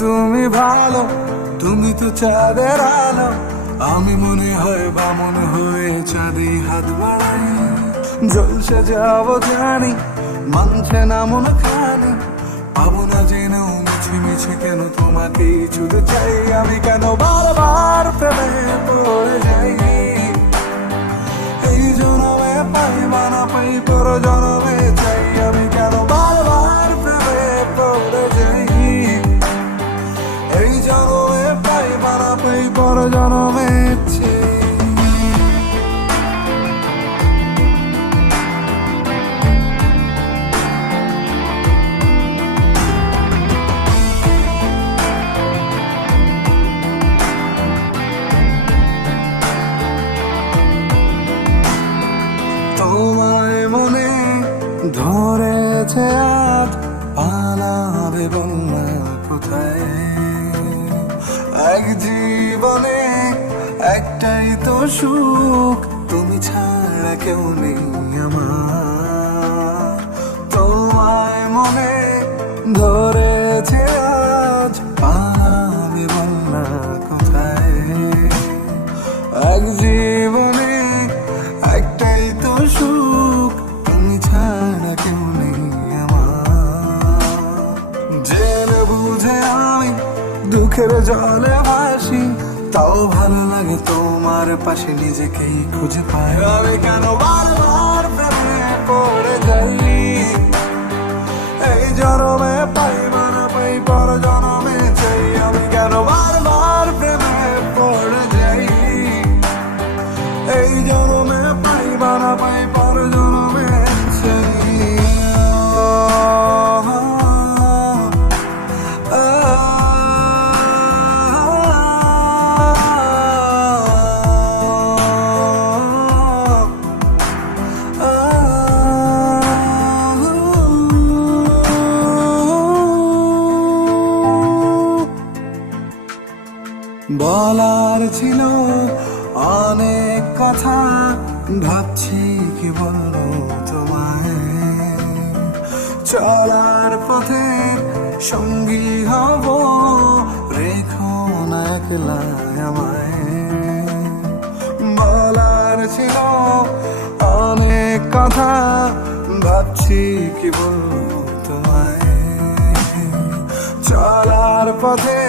তুমি ভালো, তুমি তো চাঁদের আলো। আমি মনে হয় বামন হয়ে চাঁদে হাত বাড়াই, জলসে যাবো জানি, মানছে না মন খানি। পাবো না জেনেও মিছে মিছে কেন তোমাকে শুধু চাই। আমি কেন বারবার প্রেমে পড়ে যাই, এই জনমে পাইবা না পাই পর জনমে চাই। আমি কেন বারবার প্রেমে পড়ে যাই, এই জনমে পাইবা না পাই পর জনমে চাই। তোমায় মনে ধরেছে আজ, পালাবে বন্যা কোথায়। এক জীবনে একটাই তো সুখ, তুমি ছাড়া কেউ নেই আমার। তোমায় মনে ধরেছে আজ, পালাবে বন্যা কোথায়। এক জীবনে একটাই তো সুখ, তুমি ছাড়া কেউ নেই আমার। জেনে বুঝে আমি দুঃখের জলে ভাসি, তাও ভালো লাগে তোমার পাশে নিজেকেই খুঁজে পাই। আমি কেন বারবার প্রেমে পড়ে যাই, এই জনমে পাইবা না পাই পর জনমে চাই। আমি কেন বারবার প্রেমে পড়ে যাই, এই জনমে পাইবা না পাই পর জনমে চাই। বলার ছিল অনেক কথা, ভাবছি কি বলবো তোমায়। চলার পথে সঙ্গী হব, রেখো না একলা আমায়। বলার ছিল অনেক কথা, ভাবছি কি বলবো তোমায়। চলার পথে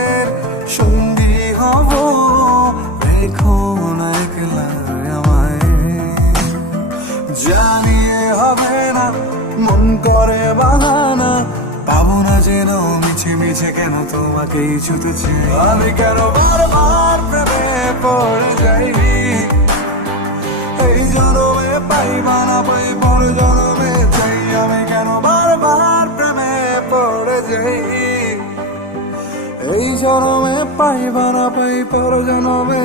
সঙ্গী হব, রেখো না একলা আমায়। জানিয়ে হবে না, মন করে বাহানা, পাবো না যেন মিছে মিছে কেন তোমাকেই ছুতেছে। আমি কেন বারবার প্রেমে পড়ে যাই, এই জনমে পাইবা না পাই পর জনমে চাই। আমি কেন বারবার প্রেমে পড়ে যাই, এই জনমে পাইবা না পাই পর জনমে